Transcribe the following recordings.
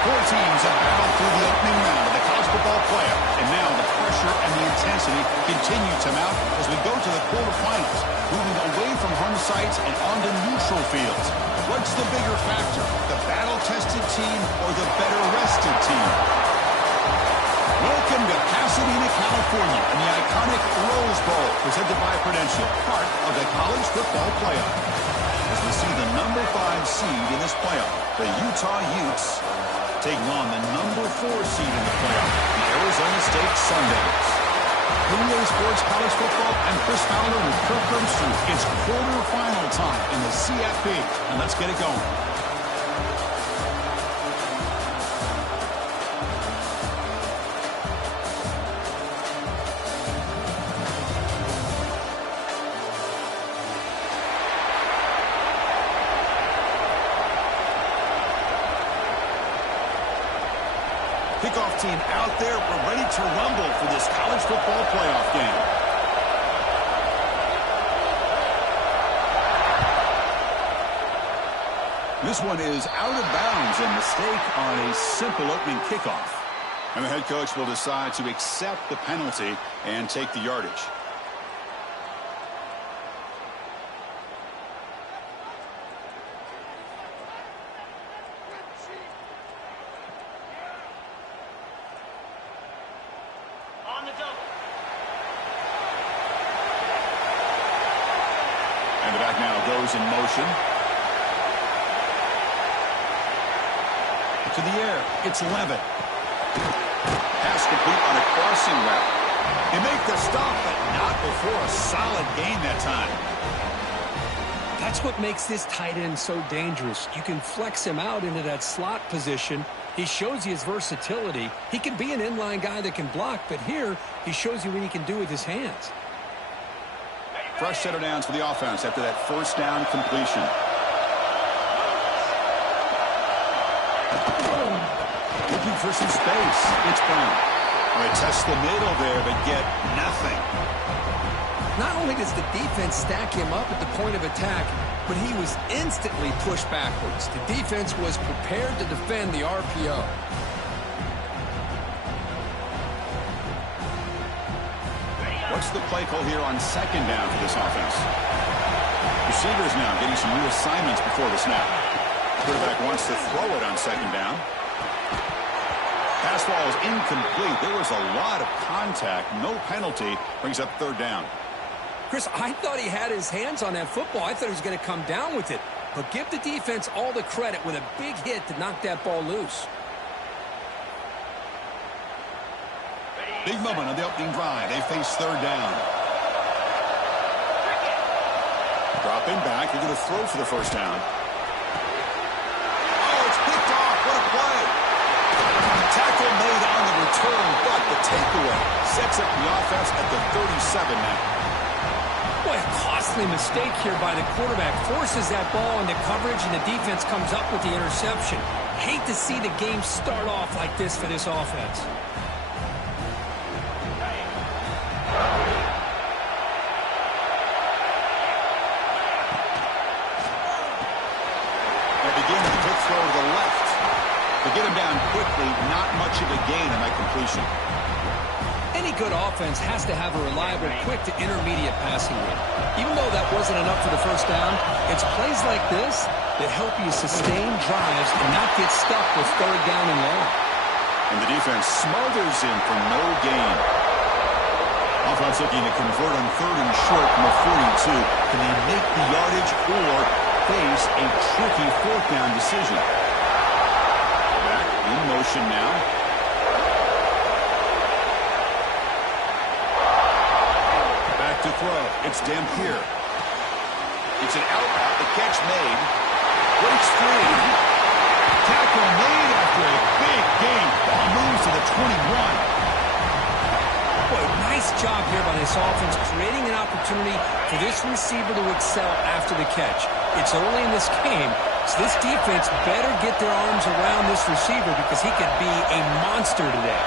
Four teams have battled through the opening round of the college football playoff, and now the pressure and the intensity continue to mount as we go to the quarterfinals, moving away from home sites and onto neutral fields. What's the bigger factor, the battle-tested team or the better-rested team? Welcome to Pasadena, California, and the iconic Rose Bowl, presented by Prudential, part of the college football playoff. As we see the number 5 seed in this playoff, the Utah Utes, taking on the number 4 seed in the playoff, the Arizona State Sun Devils. NBA Sports College Football, I'm Chris Fowler with Kirk Grimstreet. It's quarterfinal time in the CFP, and let's get it going. Kickoff team out there. We're ready to rumble for this college football playoff game. This one is out of bounds, a mistake on a simple opening kickoff. And the head coach will decide to accept the penalty and take the yardage. And the back now goes in motion. To the air, it's Levin. Pass complete on a crossing route. They make the stop, but not before a solid gain that time. That's what makes this tight end so dangerous. You can flex him out into that slot position. He shows you his versatility. He can be an inline guy that can block, but here he shows you what he can do with his hands. Fresh set of downs for the offense after that first down completion. Looking for some space. It's Brown. All right, test the middle there, but get nothing. Not only does the defense stack him up at the point of attack, but he was instantly pushed backwards. The defense was prepared to defend the RPO. What's the play call here on second down for this offense? Receivers now getting some new assignments before the snap. Quarterback wants to throw it on second down. Pass ball is incomplete. There was a lot of contact. No penalty. Brings up third down. Chris, I thought he had his hands on that football. I thought he was going to come down with it. But give the defense all the credit with a big hit to knock that ball loose. Big moment on the opening drive. They face third down. Dropping back. They're going to throw for the first down. Oh, it's picked off. What a play. Tackle made on the return, but the takeaway sets up the offense at the 37 now. Boy, a costly mistake here by the quarterback. Forces that ball into coverage, and the defense comes up with the interception. Hate to see the game start off like this for this offense. Throw to the left. To get him down quickly, not much of a gain on that completion. Any good offense has to have a reliable, quick to intermediate passing game. Even though that wasn't enough for the first down, it's plays like this that help you sustain drives and not get stuck with third down and long. And the defense smothers him for no gain. Offense looking to convert on third and short from the 42. Can they make the yardage or face a tricky fourth down decision? Back in motion now. Back to throw. It's Dampier. It's an out route. The catch made. Breaks free. Tackle made after a big gain. Ball moves to the 21. Boy, nice job here by this offense, creating an opportunity for this receiver to excel after the catch. It's early in this game, so this defense better get their arms around this receiver because he could be a monster today.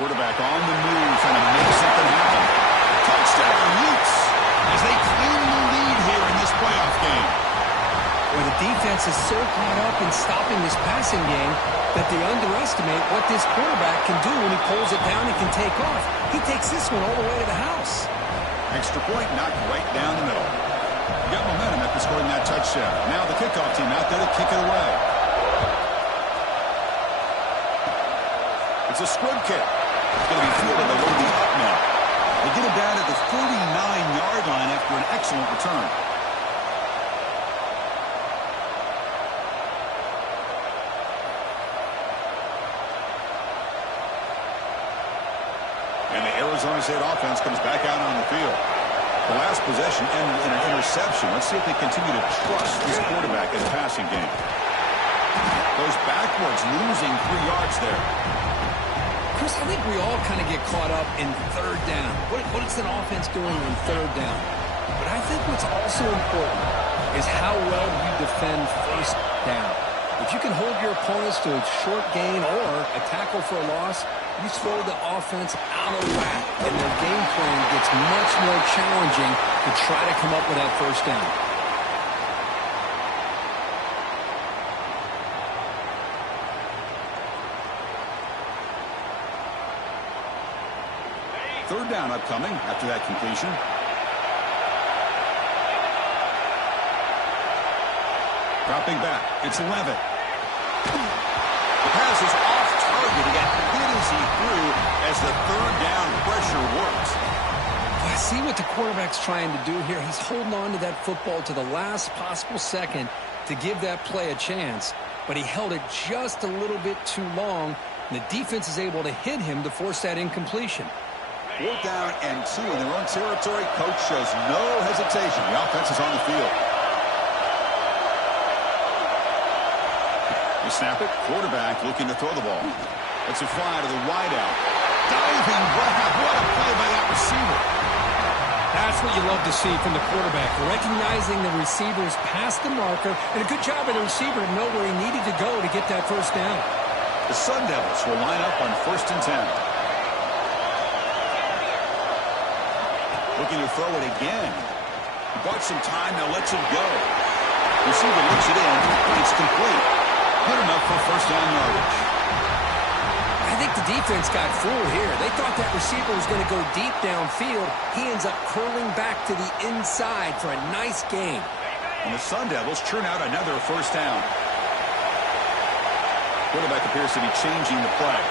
Quarterback on the move, trying to make something happen. Touchdown, Utes, as they clean defense is so caught up in stopping this passing game that they underestimate what this quarterback can do when he pulls it down and can take off. He takes this one all the way to the house. Extra point knocked right down the middle. Got momentum after scoring that touchdown. Now the kickoff team out there to kick it away. It's a squib kick. It's going to be fielded a little bit up now. They get it down at the 49-yard line after an excellent return. And the Arizona State offense comes back out on the field. The last possession ended in an interception. Let's see if they continue to trust this quarterback in the passing game. Goes backwards, losing 3 yards there. Chris, I think we all kind of get caught up in third down. What is an offense doing on third down? But I think what's also important is how well you defend first down. If you can hold your opponents to a short gain or a tackle for a loss, you throw the offense out of whack, and their game plan gets much more challenging to try to come up with that first down. Third down upcoming after that completion. Dropping back. It's 11. The pass is off target. He got hit as he threw as the third down pressure works. I see what the quarterback's trying to do here. He's holding on to that football to the last possible second to give that play a chance. But he held it just a little bit too long. And the defense is able to hit him to force that incompletion. 4th down and 2 in their own territory. Coach shows no hesitation. The offense is on the field. They snap it. Quarterback looking to throw the ball. It's a fly to the wideout. Diving grab. What a play by that receiver. That's what you love to see from the quarterback. Recognizing the receiver's past the marker. And a good job of the receiver to know where he needed to go to get that first down. The Sun Devils will line up on 1st and 10. Looking to throw it again. He bought some time, now lets it go. Receiver looks it in, and it's complete. Good enough for first down yardage. I think the defense got fooled here. They thought that receiver was going to go deep downfield. He ends up curling back to the inside for a nice gain. And the Sun Devils churn out another first down. Quarterback appears to be changing the play.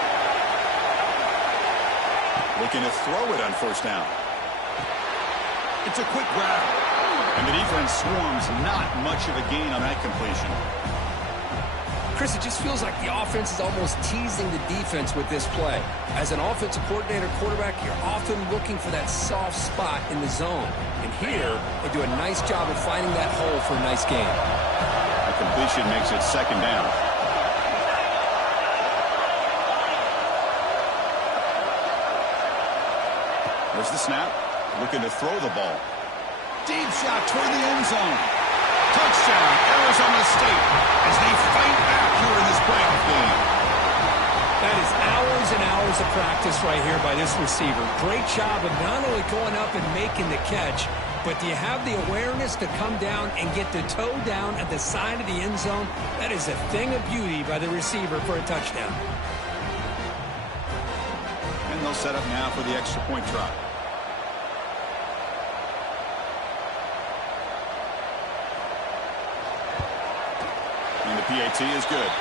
Looking to throw it on first down. It's a quick grab. And the defense swarms. Not much of a gain on that completion. Chris, it just feels like the offense is almost teasing the defense with this play. As an offensive coordinator quarterback, you're often looking for that soft spot in the zone. And here, they do a nice job of finding that hole for a nice gain. A completion makes it second down. There's the snap. Looking to throw the ball. Deep shot toward the end zone. Touchdown, Arizona State, as they fight back here in this playoff game. That is hours and hours of practice right here by this receiver. Great job of not only going up and making the catch, but do you have the awareness to come down and get the toe down at the side of the end zone? That is a thing of beauty by the receiver for a touchdown. And they'll set up now for the extra point try. And the PAT is good.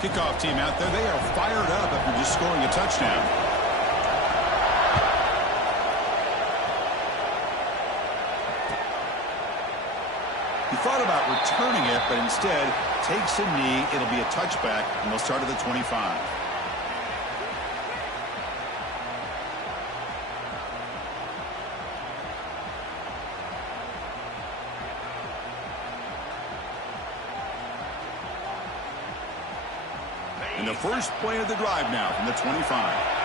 Kickoff team out there, they are fired up after just scoring a touchdown. He thought about returning it, but instead takes a knee. It'll be a touchback, and they'll start at the 25. And the first play of the drive now from the 25.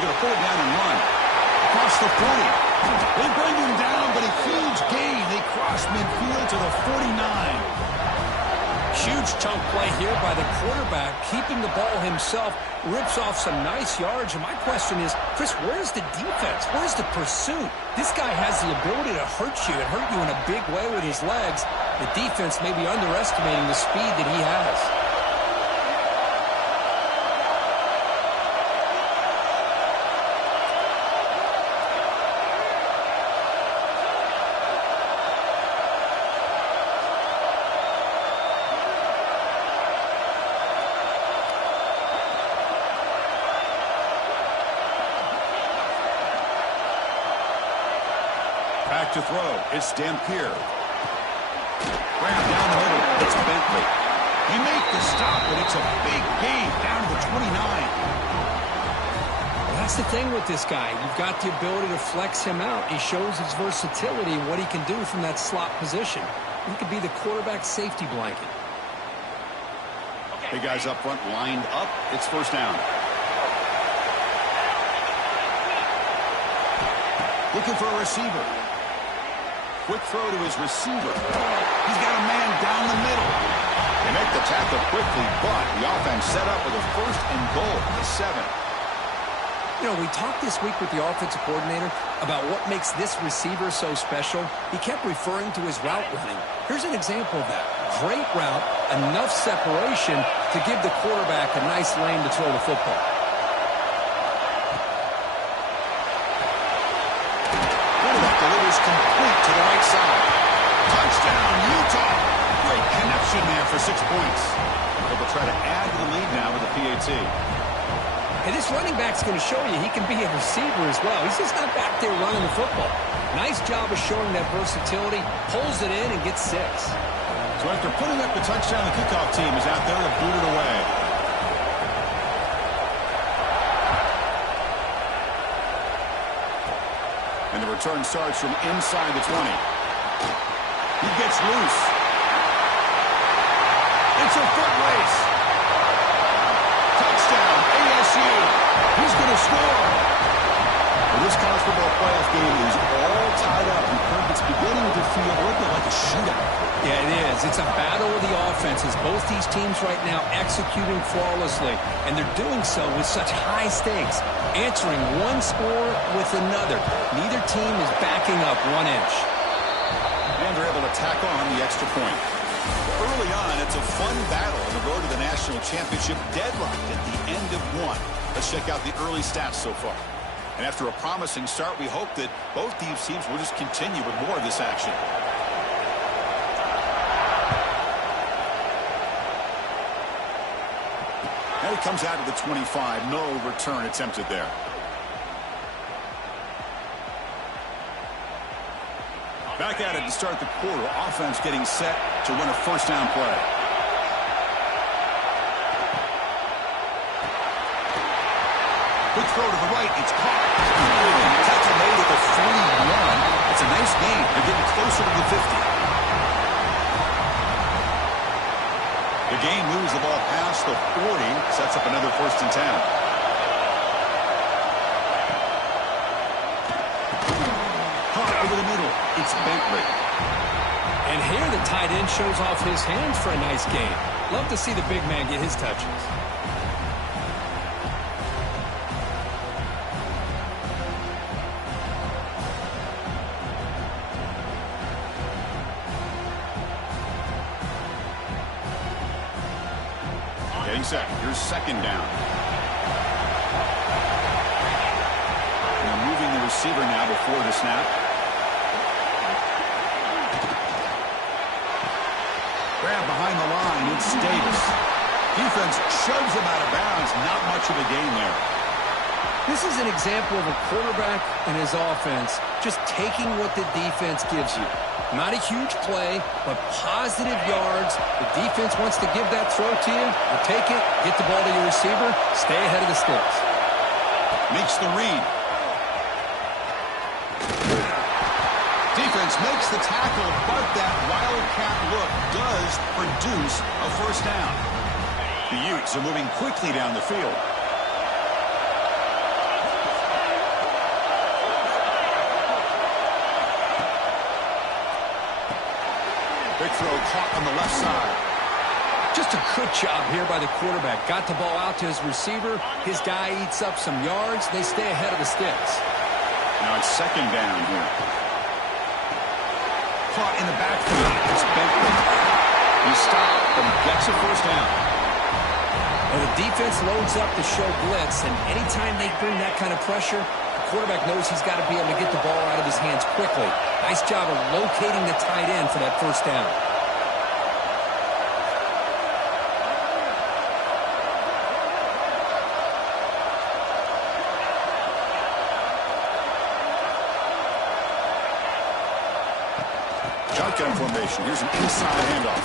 He's going to pull it down and run. Across the 40. They bring him down, but a huge gain. They cross midfield to the 49. Huge chunk play here by the quarterback, keeping the ball himself, rips off some nice yards. And my question is, Chris, where's the defense? Where's the pursuit? This guy has the ability to hurt you and hurt you in a big way with his legs. The defense may be underestimating the speed that he has. Back to throw. It's Dampier. Grab down the middle. It's Bentley. He make the stop, but it's a big gain down to the 29. Well, that's the thing with this guy. You've got the ability to flex him out. He shows his versatility and what he can do from that slot position. He could be the quarterback safety blanket. Hey, guys up front lined up. It's first down. Looking for a receiver. Quick throw to his receiver. He's got a man down the middle. They make the tackle quickly, but the offense set up with a first and goal at the 7. You know, we talked this week with the offensive coordinator about what makes this receiver so special. He kept referring to his route running. Here's an example of that. Great route, enough separation to give the quarterback a nice lane to throw the football. Complete to the right side. Touchdown, Utah. Great connection there for 6 points. They'll try to add to the lead now with the PAT. And this running back's going to show you he can be a receiver as well. He's just not back there running the football. Nice job of showing that versatility. Pulls it in and gets 6. So after putting up the touchdown, the kickoff team is out there to boot it away. And the return starts from inside the 20. He gets loose. It's a foot race. Touchdown, ASU. He's going to score. Well, this college football playoff game is all tied up, and it's beginning to feel a little bit like a shootout. Yeah, it is. It's a battle of the offenses. Both these teams right now executing flawlessly, and they're doing so with such high stakes, answering one score with another. Neither team is backing up 1 inch. And they're able to tack on the extra point. Early on, it's a fun battle on the road to the national championship, deadlocked at the end of 1. Let's check out the early stats so far. And after a promising start, we hope that both these teams will just continue with more of this action. Now he comes out to the 25. No return attempted there. Back at it to start the quarter. Offense getting set to run a first down play. Quick throw to the right. It's caught. Tackle made at the 41. It's a nice gain. They're getting closer to the 50. The game moves the ball past the 40. Sets up another first and 10. Over the middle, it's Bentley. And here the tight end shows off his hands for a nice gain. Love to see the big man get his touches. Getting set. Here's second down. And moving the receiver now before the snap. Grab behind the line. It's Davis. Defense shoves him out of bounds. Not much of a gain there. This is an example of a quarterback and his offense just taking what the defense gives you. Not a huge play, but positive yards. The defense wants to give that throw to you. You take it, get the ball to your receiver, stay ahead of the sticks. Makes the read. Defense makes the tackle, but that wildcat look does produce a first down. The Utes are moving quickly down the field. Big throw caught on the left side. Just a good job here by the quarterback. Got the ball out to his receiver. His guy eats up some yards. They stay ahead of the sticks. Now it's second down here. Caught in the backfield. It's Bentley. He stopped and gets a first down. And the defense loads up to show blitz, and anytime they bring that kind of pressure, the quarterback knows he's got to be able to get the ball out of his hands quickly. Nice job of locating the tight end for that first down. Shotgun formation. Here's an inside handoff.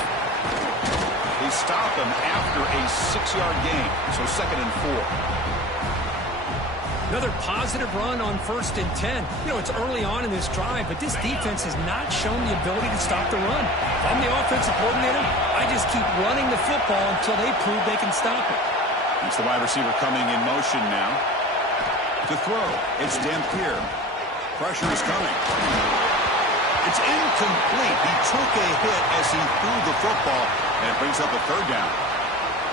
They stop him after a 6-yard gain, so 2nd and 4. Another positive run on 1st and 10. You know, it's early on in this drive, but this defense has not shown the ability to stop the run. If I'm the offensive coordinator, I just keep running the football until they prove they can stop it. It's the wide receiver coming in motion now. To throw, it's Dampier. Pressure is coming. It's incomplete. He took a hit as he threw the football, and it brings up a 3rd down.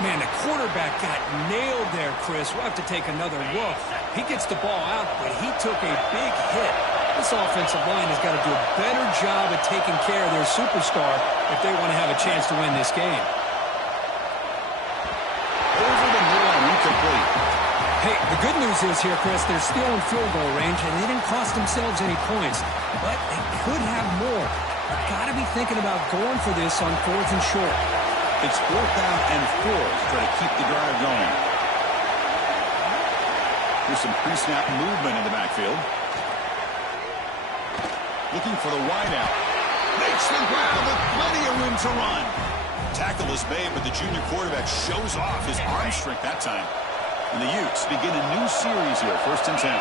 Man, the quarterback got nailed there, Chris. We'll have to take another look. He gets the ball out, but he took a big hit. This offensive line has got to do a better job of taking care of their superstar if they want to have a chance to win this game. Over the middle and incomplete. Hey, the good news is here, Chris, they're still in field goal range, and they didn't cost themselves any points. But they could have more. They've got to be thinking about going for this on 4th and short. It's 4th down and 4 to try to keep the drive going. Here's some pre-snap movement in the backfield. Looking for the wideout. Makes the ground with plenty of room to run. Tackle is made, but the junior quarterback shows off his arm strength that time. And the Utes begin a new series here, 1st and 10.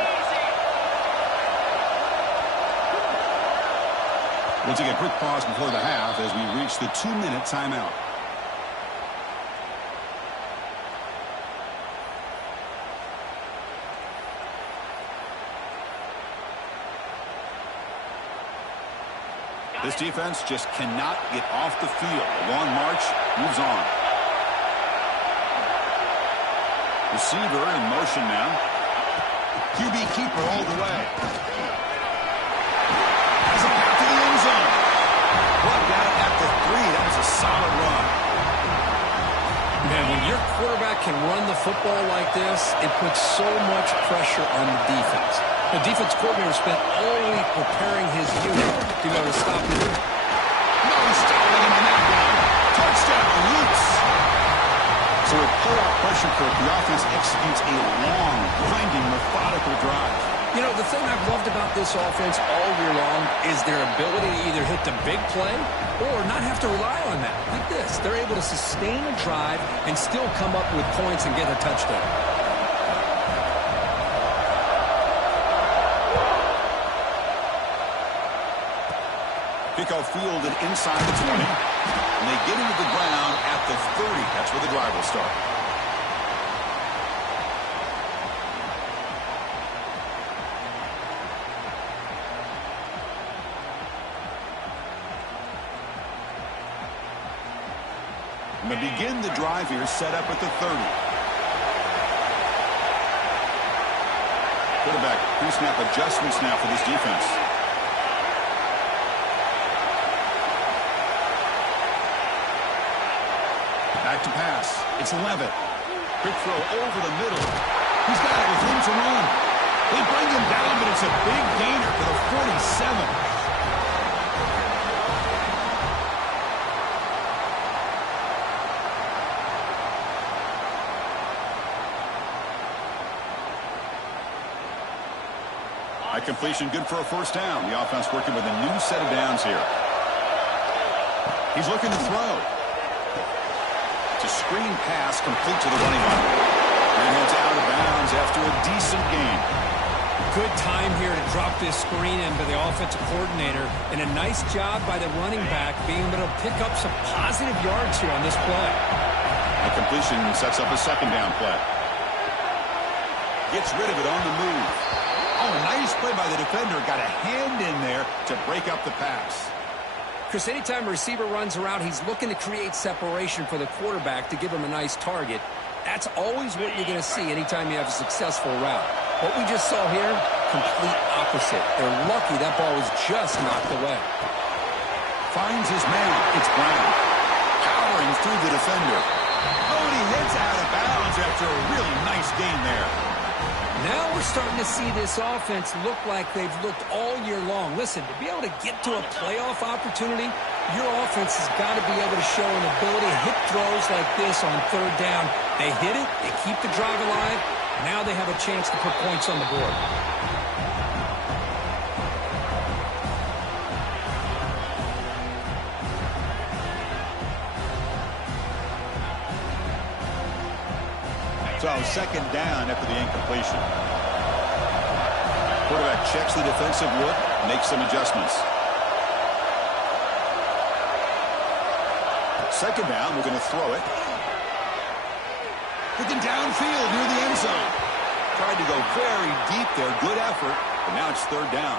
We'll take a quick pause before the half as we reach the 2-minute timeout. This defense just cannot get off the field. A long march moves on. Receiver in motion now. QB keeper all the way. Has it back to the end zone. Brought down at the 3. That was a solid run. Man, when your quarterback can run the football like this, it puts so much pressure on the defense. The defense coordinator spent all week preparing his unit to be able to stop him. No stopping him on that one. Touchdown, Utes. So with pull-out pressure, Kirk, the offense executes a long, grinding, methodical drive. You know, the thing I've loved about this offense all year long is their ability to either hit the big play or not have to rely on that. Like this, they're able to sustain a drive and still come up with points and get a touchdown. Kickoff fielded inside the 20. And they get into the ground at the 30. That's where the drive will start. And they begin the drive here, set up at the 30. Quarterback pre-snap adjustments now for this defense. Back to pass. It's Levitt. Quick throw over the middle. He's got it with room to run. They bring him down, but it's a big gainer for the 47. High completion, good for a first down. The offense working with a new set of downs here. He's looking to throw. It's a screen pass complete to the running back. And heads out of bounds after a decent gain. Good time here to drop this screen into the offensive coordinator. And a nice job by the running back being able to pick up some positive yards here on this play. The completion sets up a second down play. Gets rid of it on the move. Oh, nice play by the defender. Got a hand in there to break up the pass. Chris, anytime a receiver runs a route, he's looking to create separation for the quarterback to give him a nice target. That's always what you're going to see anytime you have a successful route. What we just saw here, complete opposite. They're lucky that ball was just knocked away. Finds his man. It's Brown. Powering through the defender. Oh, and he heads out of bounds after a really nice gain there. Now we're starting to see this offense look like they've looked all year long. Listen, to be able to get to a playoff opportunity, your offense has got to be able to show an ability to hit throws like this on third down. They hit it, they keep the drive alive. Now they have a chance to put points on the board. So second down after the incompletion. Quarterback checks the defensive look, makes some adjustments. Second down, we're going to throw it. Looking downfield near the end zone. Tried to go very deep there, good effort, but now it's third down.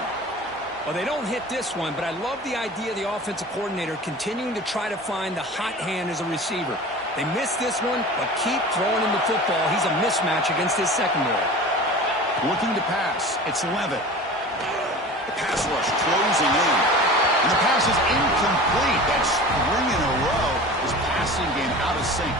Well, they don't hit this one, but I love the idea of the offensive coordinator continuing to try to find the hot hand as a receiver. They missed this one, but keep throwing him the football. He's a mismatch against his secondary. Looking to pass. It's Levitt. The pass rush closing in. And the pass is incomplete. That string in a row. His passing game out of sync.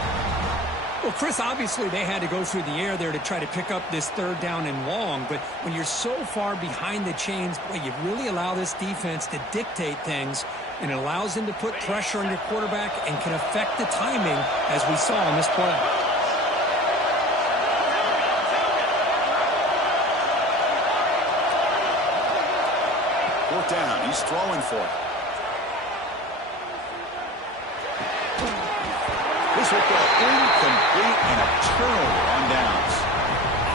Well, Chris, obviously they had to go through the air there to try to pick up this third down and long, but when you're so far behind the chains, boy, you really allow this defense to dictate things, and it allows them to put pressure on your quarterback and can affect the timing, as we saw in this play. Fourth down, he's throwing for it. This football incomplete and a turnover on downs.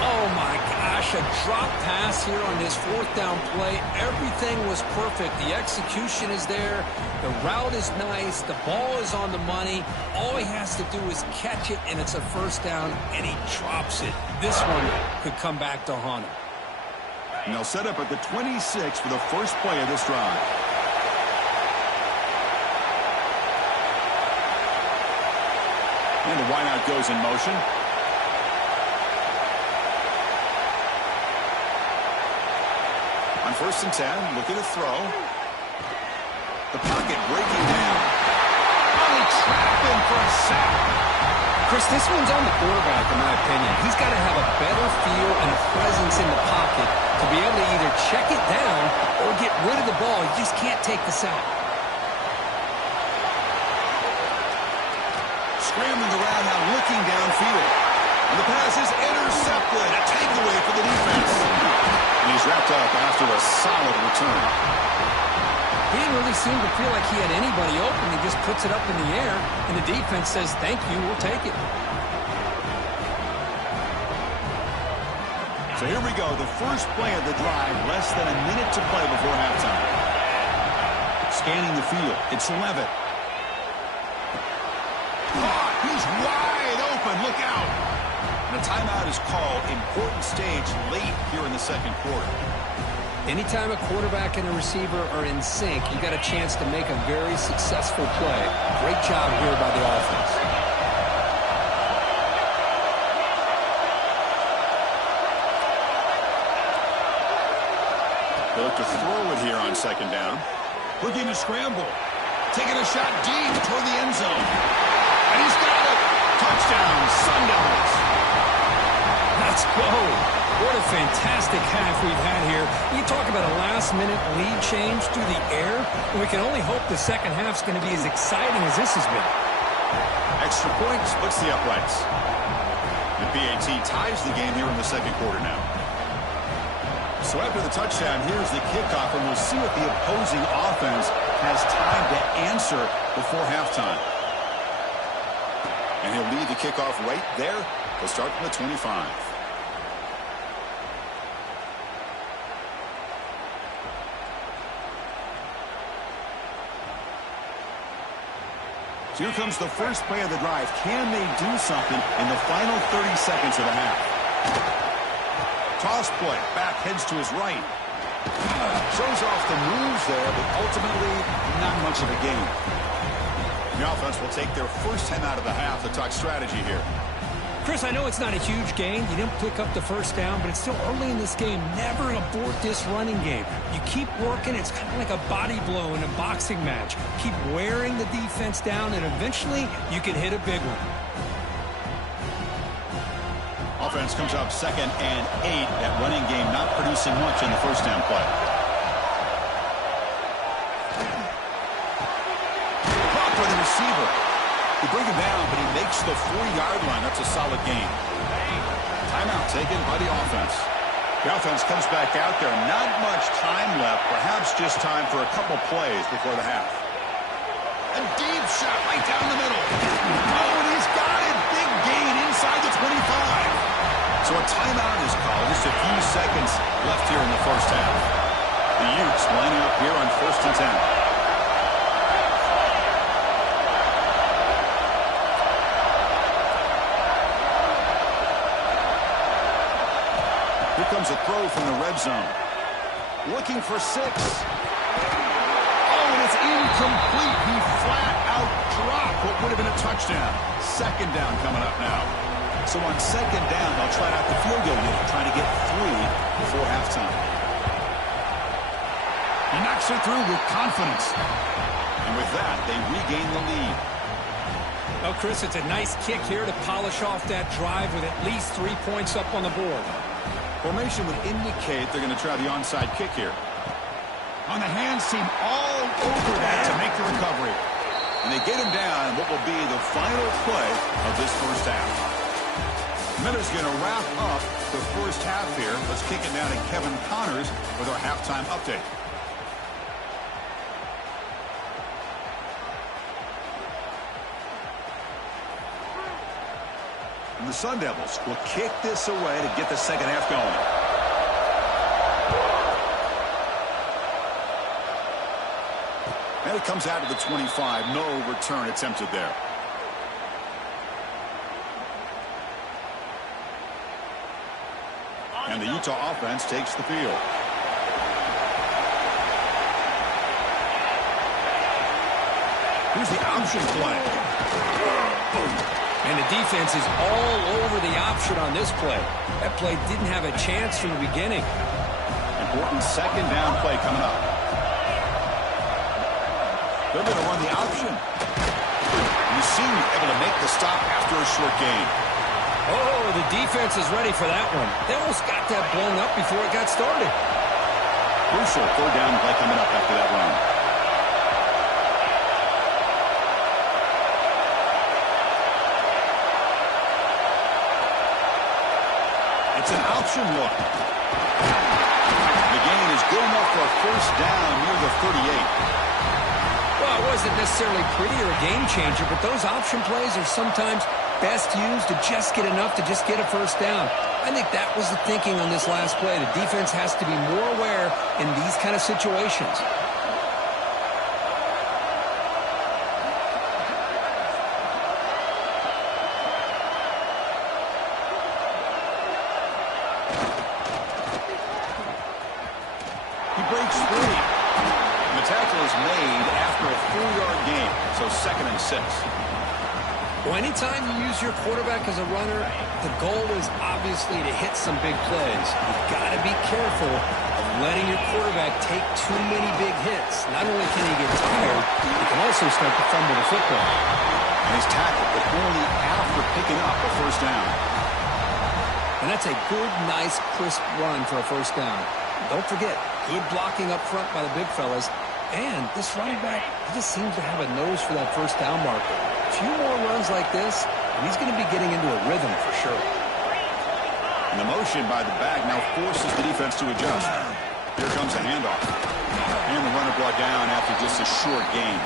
Oh my gosh, a drop pass here on this fourth down play. Everything was perfect. The execution is there. The route is nice. The ball is on the money. All he has to do is catch it, and it's a first down, and he drops it. This one could come back to haunt him. And they'll set up at the 26 for the first play of this drive. And the wideout goes in motion. On 1st and 10, looking to throw. The pocket breaking down. Oh, trapped him for a sack. Chris, this one's on the quarterback, in my opinion. He's got to have a better feel and a presence in the pocket to be able to either check it down or get rid of the ball. He just can't take the sack. Scrambling around now, looking downfield. And the pass is intercepted. A takeaway for the defense. And he's wrapped up after a solid return. He didn't really seem to feel like he had anybody open. He just puts it up in the air, and the defense says, thank you, we'll take it. So here we go, the first play of the drive, less than a minute to play before halftime. Scanning the field, it's Levitt. He's wide open. Look out. And a timeout is called. Important stage late here in the second quarter. Anytime a quarterback and a receiver are in sync, you got a chance to make a very successful play. Great job here by the offense. They look to throw it here on second down. Looking to scramble. Taking a shot deep toward the end zone. And he's got it. Touchdown, Sun Devils. Let's go. What a fantastic half we've had here. You talk about a last-minute lead change through the air, and we can only hope the second half's going to be as exciting as this has been. Extra point splits the uprights. The PAT ties the game here in the second quarter now. So after the touchdown, here's the kickoff, and we'll see what the opposing offense has time to answer before halftime. And he'll lead the kickoff right there. He'll start from the 25. So here comes the first play of the drive. Can they do something in the final 30 seconds of the half? Toss play. Back heads to his right. Shows off the moves there, but ultimately not much of a gain. The offense will take their first 10 out of the half to talk strategy here. Chris, I know it's not a huge gain. You didn't pick up the first down, but it's still early in this game. Never abort this running game. You keep working. It's kind of like a body blow in a boxing match. Keep wearing the defense down, and eventually you can hit a big one. Offense comes up 2nd and 8. That running game not producing much in the first down play. Caught by the receiver. They bring him down, but he makes the 4-yard line. That's a solid gain. Timeout taken by the offense. The offense comes back out there. Not much time left. Perhaps just time for a couple plays before the half. A deep shot right down the middle. Oh, and he's got it. Big gain inside the 25. So a timeout is called. Just a few seconds left here in the first half. The Utes lining up here on 1st and 10. Here comes a throw from the red zone. Looking for 6. Oh, and it's incomplete. He flat out dropped what would have been a touchdown. 2nd down coming up now. So on 2nd down, they'll try out the field goal unit, trying to get 3 before halftime. He knocks it through with confidence. And with that, they regain the lead. Well, Chris, it's a nice kick here to polish off that drive with at least 3 points up on the board. Formation would indicate they're going to try the onside kick here. On the hands team all over that to make the recovery. And they get him down in what will be the final play of this first half. Miller's going to wrap up the first half here. Let's kick it down to Kevin Connors with our halftime update. And the Sun Devils will kick this away to get the second half going. And it comes out to the 25. No return attempted there. And the Utah offense takes the field. Here's the option play. And the defense is all over the option on this play. That play didn't have a chance from the beginning. Important 2nd down play coming up. They're going to run the option. You see him able to make the stop after a short gain. Oh, the defense is ready for that one. They almost got that blown up before it got started. Crucial 3rd down play coming up after that run. It's an option look. The gain is good enough for a 1st down near the 38. Well, it wasn't necessarily pretty or a game changer, but those option plays are sometimes best used to just get enough to just get a 1st down. I think that was the thinking on this last play. The defense has to be more aware in these kind of situations. He breaks free. And the tackle is made after a 4-yard gain, so 2nd and 6. Well, anytime you use your quarterback as a runner, the goal is obviously to hit some big plays. You've got to be careful of letting your quarterback take too many big hits. Not only can he get tired, he can also start to fumble the football. And he's tackled, but only after picking up a 1st down. And that's a good, nice, crisp run for a 1st down. Don't forget, good blocking up front by the big fellas. And this running back, he just seems to have a nose for that 1st down marker. A few more runs like this, and he's going to be getting into a rhythm for sure. And the motion by the back now forces the defense to adjust. Here comes a handoff. And the runner brought down after just a short gain.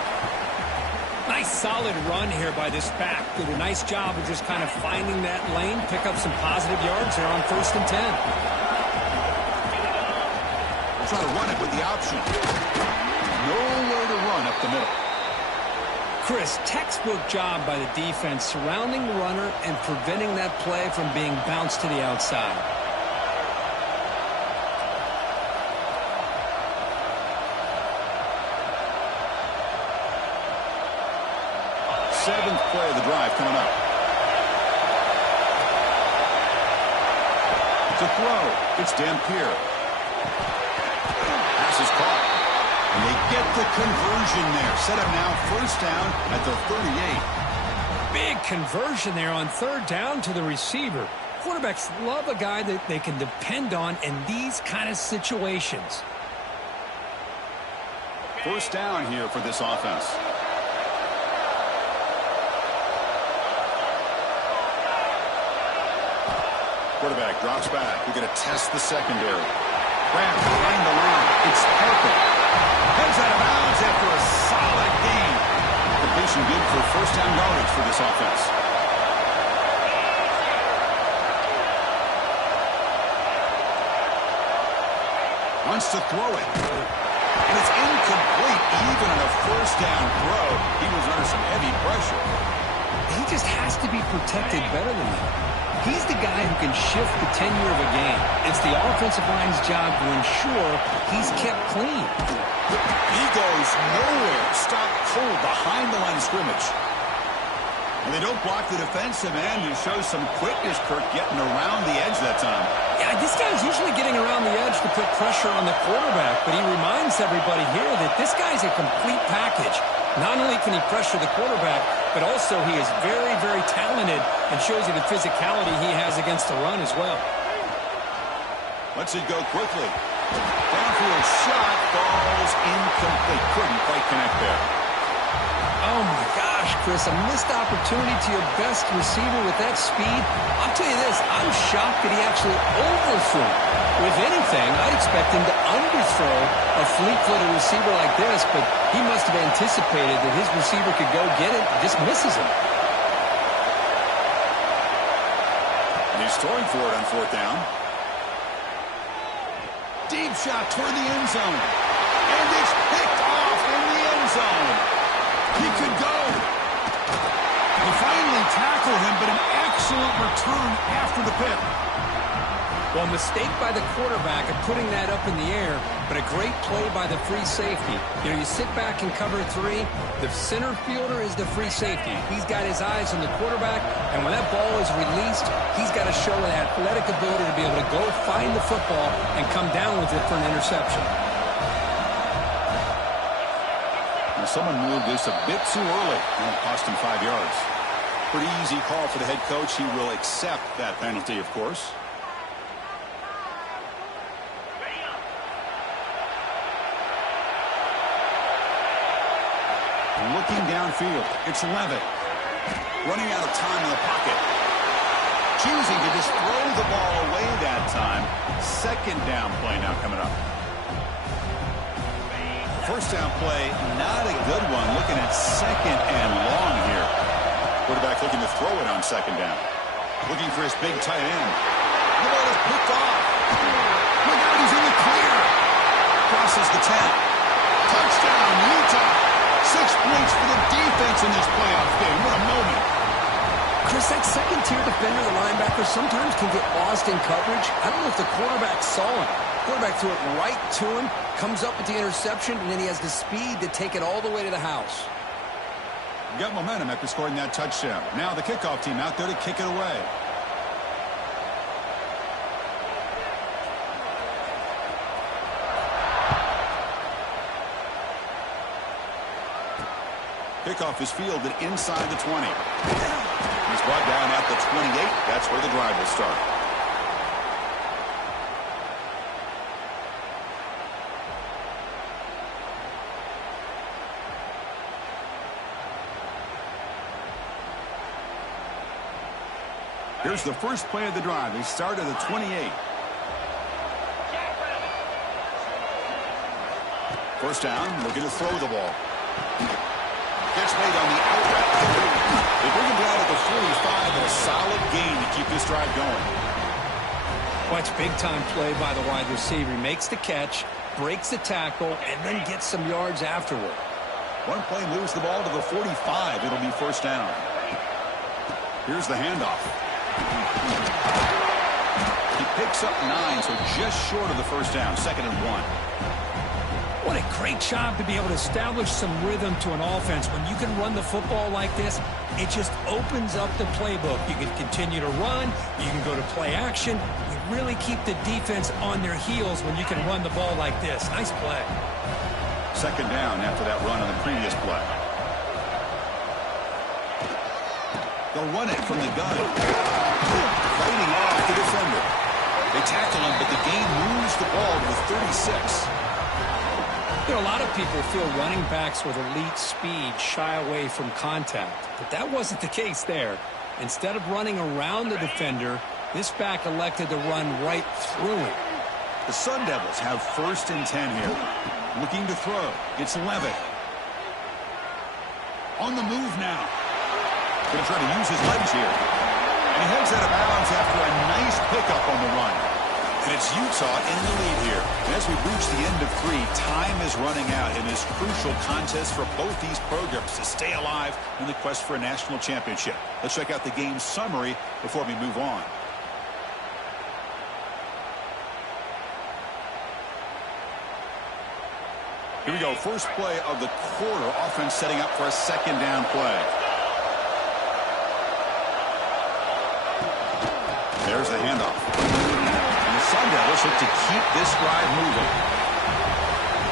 Nice solid run here by this back. Did a nice job of just kind of finding that lane, pick up some positive yards there on 1st and 10. We'll try to run it with the option. Nowhere to run up the middle. Chris, textbook job by the defense surrounding the runner and preventing that play from being bounced to the outside. 7th play of the drive coming up. To throw, it's Dampier. Pass is caught. And they get the conversion there. Set up now 1st down at the 38. Big conversion there on 3rd down to the receiver. Quarterbacks love a guy that they can depend on in these kind of situations. 1st down here for this offense. Quarterback drops back. We're going to test the secondary. Grab behind the line. It's perfect. Heads out of bounds after a solid gain. Completion good for 1st down yardage for this offense. Wants to throw it. And it's incomplete even on a 1st down throw. He was under some heavy pressure. He just has to be protected better than that. He's the guy who can shift the tenure of a game. It's the offensive line's job to ensure he's kept clean. He goes nowhere. Stop cold behind the line of scrimmage. And they don't block the defensive end, who shows some quickness, Kirk, getting around the edge that time. Yeah, this guy's usually getting around the edge to put pressure on the quarterback, but he reminds everybody here that this guy's a complete package. Not only can he pressure the quarterback, but also he is very, very talented and shows you the physicality he has against the run as well. Lets it go quickly. Downfield shot falls incomplete. Couldn't quite connect there. Oh, my gosh, Chris, a missed opportunity to your best receiver with that speed. I'll tell you this, I'm shocked that he actually overthrew. If anything, I'd expect him to underthrow a fleet-footed receiver like this, but he must have anticipated that his receiver could go get it, just misses him. And he's throwing for it on 4th down. Deep shot toward the end zone. And it's picked off in the end zone. He could go. He finally tackled him, but an excellent return after the pick. Well, mistake by the quarterback of putting that up in the air, but a great play by the free safety. You know, you sit back and cover 3. The center fielder is the free safety. He's got his eyes on the quarterback, and when that ball is released, he's got to show an athletic ability to be able to go find the football and come down with it for an interception. Now, someone moved this a bit too early, and it cost him 5 yards. Pretty easy call for the head coach. He will accept that penalty, of course. Looking downfield, it's Levitt. Running out of time in the pocket. Choosing to just throw the ball away that time. 2nd down play now coming up. 1st down play, not a good one. Looking at 2nd and long here. Quarterback looking to throw it on 2nd down. Looking for his big tight end. The ball is picked off. Look out, he's in the clear. Crosses the 10. Touchdown, Utah. 6 points for the defense in this playoff game. What a moment. Chris, that second-tier defender, the linebacker, sometimes can get lost in coverage. I don't know if the quarterback saw him. Quarterback threw it right to him, comes up with the interception, and then he has the speed to take it all the way to the house. Got momentum after scoring that touchdown. Now the kickoff team out there to kick it away. Kickoff is fielded inside the 20. He's brought down at the 28. That's where the drive will start. Here's the first play of the drive. They start at the 28. 1st down, looking to throw the ball. Gets made on the outlet. They bring him down at the 45 and a solid gain to keep this drive going. Watch big-time play by the wide receiver. He makes the catch, breaks the tackle, and then gets some yards afterward. One play moves the ball to the 45. It'll be 1st down. Here's the handoff. He picks up 9, so just short of the 1st down. 2nd and 1. What a great job to be able to establish some rhythm to an offense. When you can run the football like this, it just opens up the playbook. You can continue to run. You can go to play action. You really keep the defense on their heels when you can run the ball like this. Nice play. Second down after that run on the previous play. They'll run it from the gun. Fighting off the defender. They tackle him, but the game moves the ball to the 36. You know, a lot of people feel running backs with elite speed shy away from contact, but that wasn't the case there. Instead of running around the defender, this back elected to run right through him. The Sun Devils have 1st and 10 here. Looking to throw. It's Levitt. On the move now. Going to try to use his legs here. And he heads out of bounds after a nice pickup on the run. And it's Utah in the lead here. And as we reach the end of 3, time is running out in this crucial contest for both these programs to stay alive in the quest for a national championship. Let's check out the game summary before we move on. Here we go. First play of the quarter. Offense setting up for a second down play. There's the handoff. And the Sun Devils look to keep this drive moving.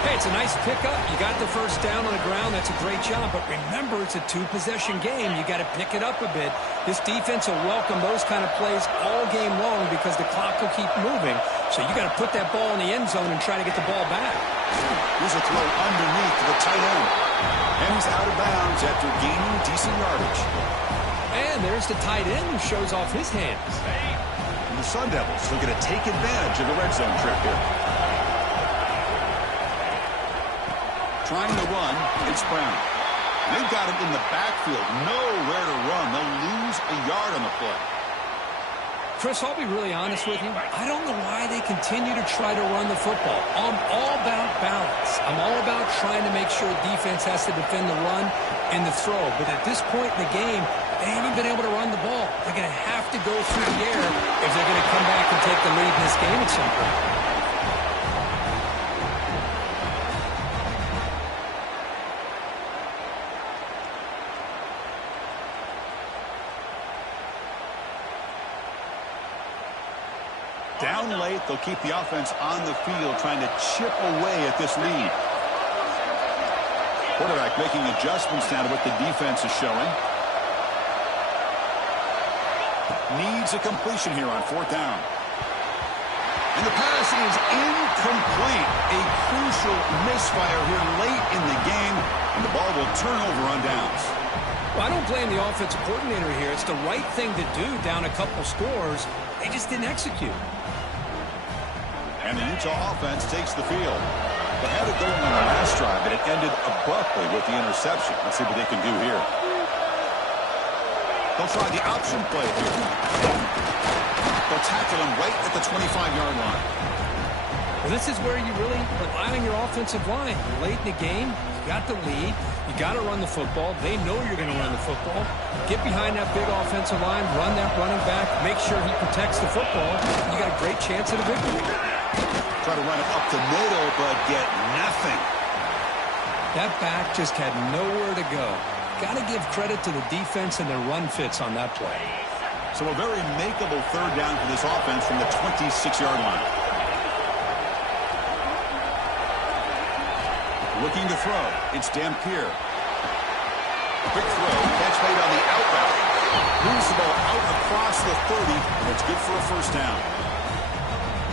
Hey, it's a nice pickup. You got the first down on the ground. That's a great job. But remember, it's a 2-possession game. You got to pick it up a bit. This defense will welcome those kind of plays all game long because the clock will keep moving. So you got to put that ball in the end zone and try to get the ball back. Here's a throw underneath to the tight end. And he's out of bounds after gaining decent yardage. And there's the tight end who shows off his hands. And the Sun Devils looking to take advantage of the red zone trip here. Trying to run, it's Brown. They've got him in the backfield. Nowhere to run. They'll lose a yard on the play. Chris, I'll be really honest with you. I don't know why they continue to try to run the football. I'm all about balance. I'm all about trying to make sure defense has to defend the run and the throw. But at this point in the game, they haven't been able to run the ball. They're going to have to go through the air if they're going to come back and take the lead in this game at some point. Down late, they'll keep the offense on the field trying to chip away at this lead. Quarterback making adjustments now to what the defense is showing. Needs a completion here on 4th down. And the pass is incomplete. A crucial misfire here late in the game, and the ball will turn over on downs. Well, I don't blame the offensive coordinator here. It's the right thing to do down a couple scores. They just didn't execute. And the Utah offense takes the field. They had it going on the last drive, but it ended abruptly with the interception. Let's see what they can do here. They'll try the option play here. They'll tackle him right at the 25-yard line. Well, this is where you really rely on your offensive line. Late in the game, you got the lead. You got to run the football. They know you're going to run the football. Get behind that big offensive line, run that running back, make sure he protects the football. You got a great chance at a victory. Try to run it up the middle, but get nothing. That back just had nowhere to go. Got to give credit to the defense and their run fits on that play. So a very makeable 3rd down for this offense from the 26-yard line. Looking to throw. It's Dampier. Quick throw. Catch made on the out route. Moves the ball out across the 30, and it's good for a 1st down.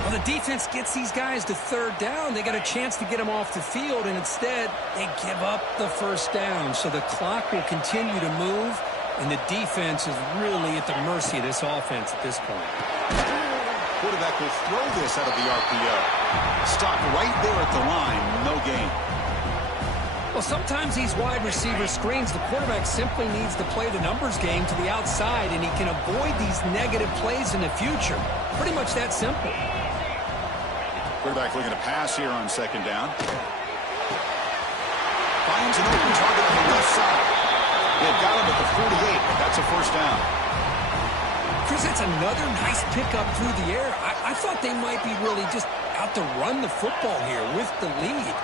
Well, the defense gets these guys to 3rd down. They got a chance to get them off the field, and instead they give up the 1st down. So the clock will continue to move, and the defense is really at the mercy of this offense at this point. Quarterback will throw this out of the RPO. Stop right there at the line. No gain. Well, sometimes these wide receiver screens, the quarterback simply needs to play the numbers game to the outside, and he can avoid these negative plays in the future. Pretty much that simple. Quarterback looking to pass here on 2nd down. Finds an open target on the left side. They've got him at the 48. That's a 1st down. Chris, that's another nice pickup through the air. I thought they might be really just out to run the football here with the lead.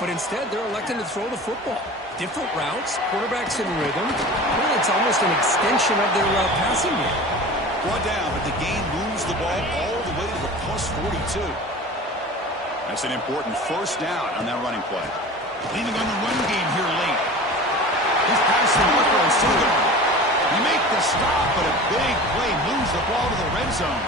but instead they're electing to throw the football. Different routes, quarterbacks in rhythm. Really, it's almost an extension of their passing game. Brought down, but the game moves the ball all the way to the plus 42. That's an important first down on that running play. Leaning on the run game here late. He's past the marker and still going. You make the stop, but a big play moves the ball to the red zone.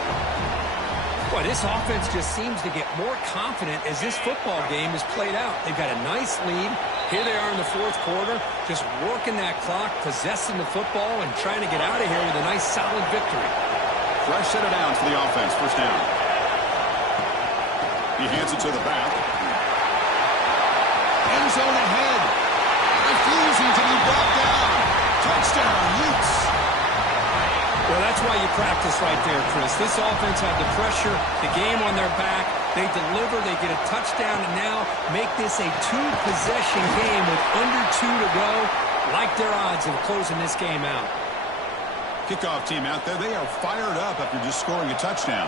Boy, this offense just seems to get more confident as this football game is played out. They've got a nice lead. Here they are in the fourth quarter, just working that clock, possessing the football, and trying to get out of here with a nice, solid victory. Fresh set of downs for the offense. First down. He hands it to the back. End zone ahead. Refusing to be brought down. Touchdown, Utes. Well, that's why you practice right there, Chris. This offense had the pressure, the game on their back. They deliver, they get a touchdown, and now make this a two-possession game with under 2 to go. Like their odds of closing this game out. Kickoff team out there, they are fired up after just scoring a touchdown.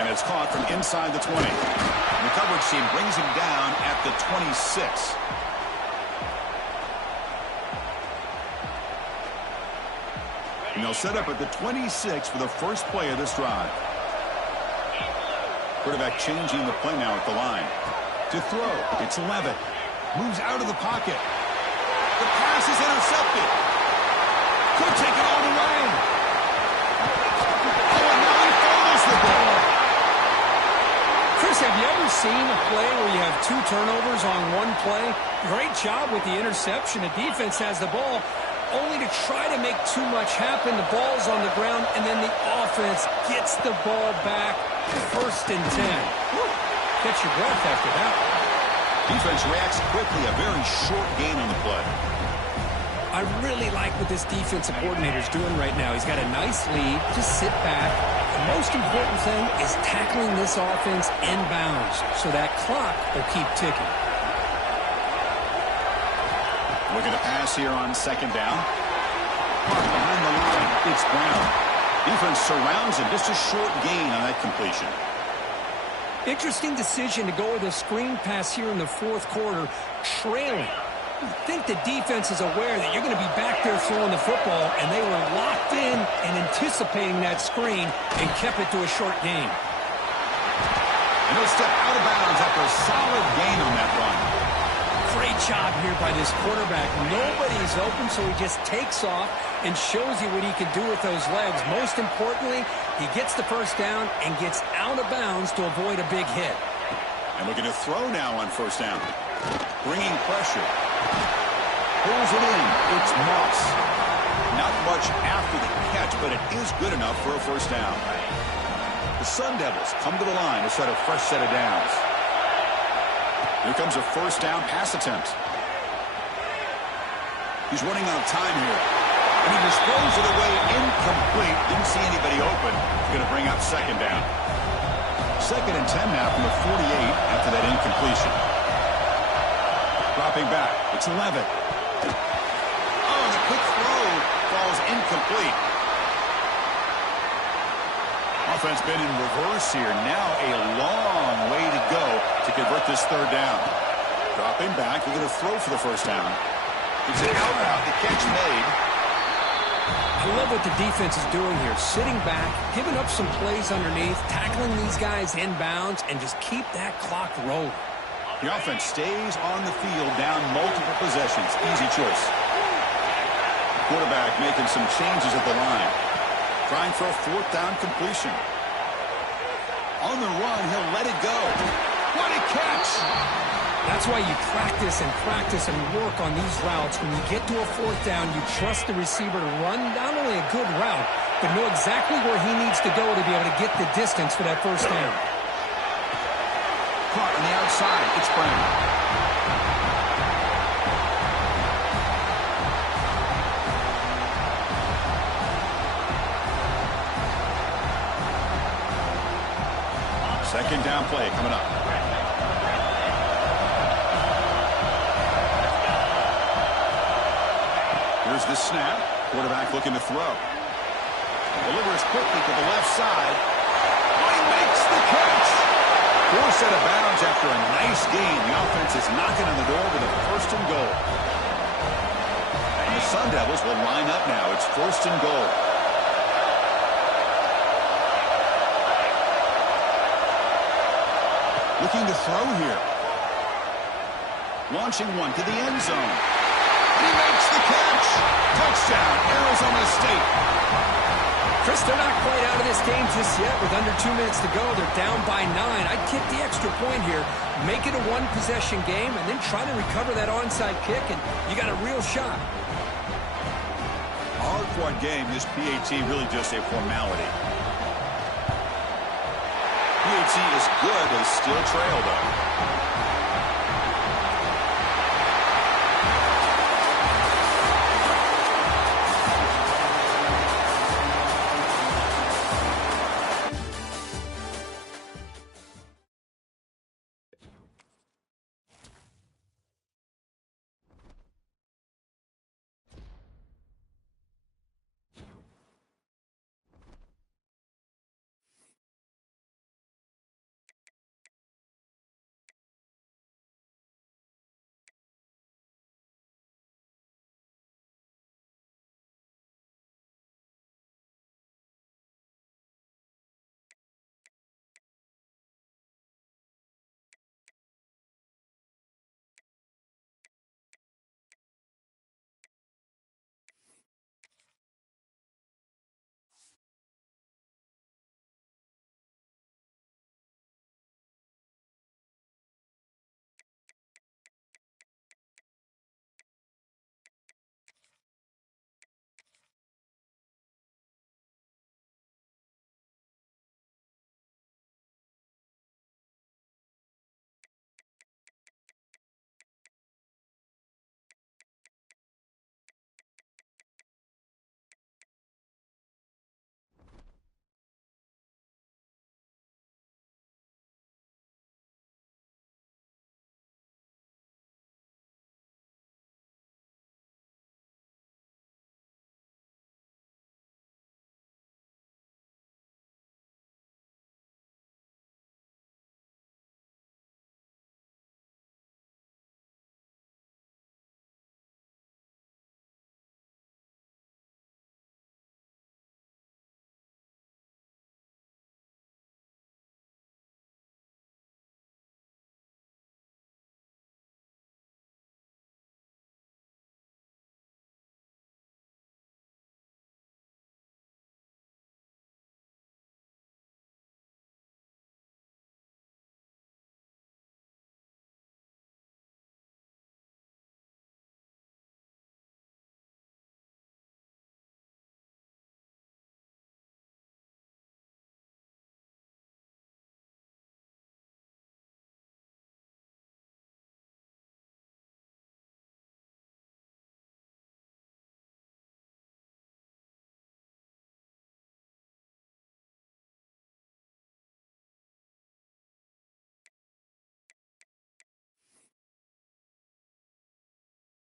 And it's caught from inside the 20. The coverage team brings him down at the 26. And they'll set up at the 26 for the first play of this drive. Quarterback changing the play now at the line. To throw, it's Levitt. Moves out of the pocket. The pass is intercepted. Could take it all the way. Oh, and now he fumbles the ball. Chris, have you ever seen a play where you have 2 turnovers on one play? Great job with the interception. The defense has the ball, only to try to make too much happen. The ball's on the ground, and then the offense gets the ball back. First and 10. Woo. Catch your breath after that. Defense reacts quickly. A very short gain on the play. I really like what this defensive coordinator is doing right now. He's got a nice lead. Just sit back. The most important thing is tackling this offense inbounds so that clock will keep ticking. Looking to pass here on second down. Park behind the line. It's Brown. Defense surrounds him. Just a short gain on that completion. Interesting decision to go with a screen pass here in the fourth quarter, trailing. I think the defense is aware that you're going to be back there throwing the football, and they were locked in and anticipating that screen and kept it to a short gain. And he'll step out of bounds after a solid gain on that run. Great job here by this quarterback. Nobody's open, so he just takes off and shows you what he can do with those legs. Most importantly, he gets the first down and gets out of bounds to avoid a big hit. And looking to throw now on first down. Bringing pressure. Pulls it in. It's Moss. Not much after the catch, but it is good enough for a first down. The Sun Devils come to the line to set a fresh set of downs. Here comes a first down pass attempt. He's running out of time here. And he just throws it away incomplete. Didn't see anybody open. Going to bring up second down. Second and 10 now from the 48 after that incompletion. Dropping back. It's Levitt. Oh, the quick throw falls incomplete. Offense been in reverse here. Now a long way to go to convert this third down. Dropping back. We're going to throw for the first down. It's an out route. The catch made. I love what the defense is doing here. Sitting back, giving up some plays underneath, tackling these guys inbounds, and just keep that clock rolling. The offense stays on the field down multiple possessions. Easy choice. Quarterback making some changes at the line. Trying for a fourth down completion. On the run, he'll let it go. What a catch! That's why you practice and work on these routes. When you get to a fourth down, you trust the receiver to run not only a good route, but know exactly where he needs to go to be able to get the distance for that first down. Caught on the outside. It's Brown. Second down play coming up. Here's the snap. Quarterback looking to throw. Delivers quickly to the left side. Oh, he makes the catch. Forced out of bounds after a nice gain. The offense is knocking on the door with a first and goal. And the Sun Devils will line up now. It's first and goal. Looking to throw here. Launching one to the end zone. He makes the catch. Touchdown, Arizona State. Chris, they're not quite out of this game just yet. With under 2 minutes to go, they're down by 9. I'd kick the extra point here, make it a one-possession game, and then try to recover that onside kick, and you got a real shot. A hard-fought game. This PAT really just a formality. PAT is good. They still trail, though.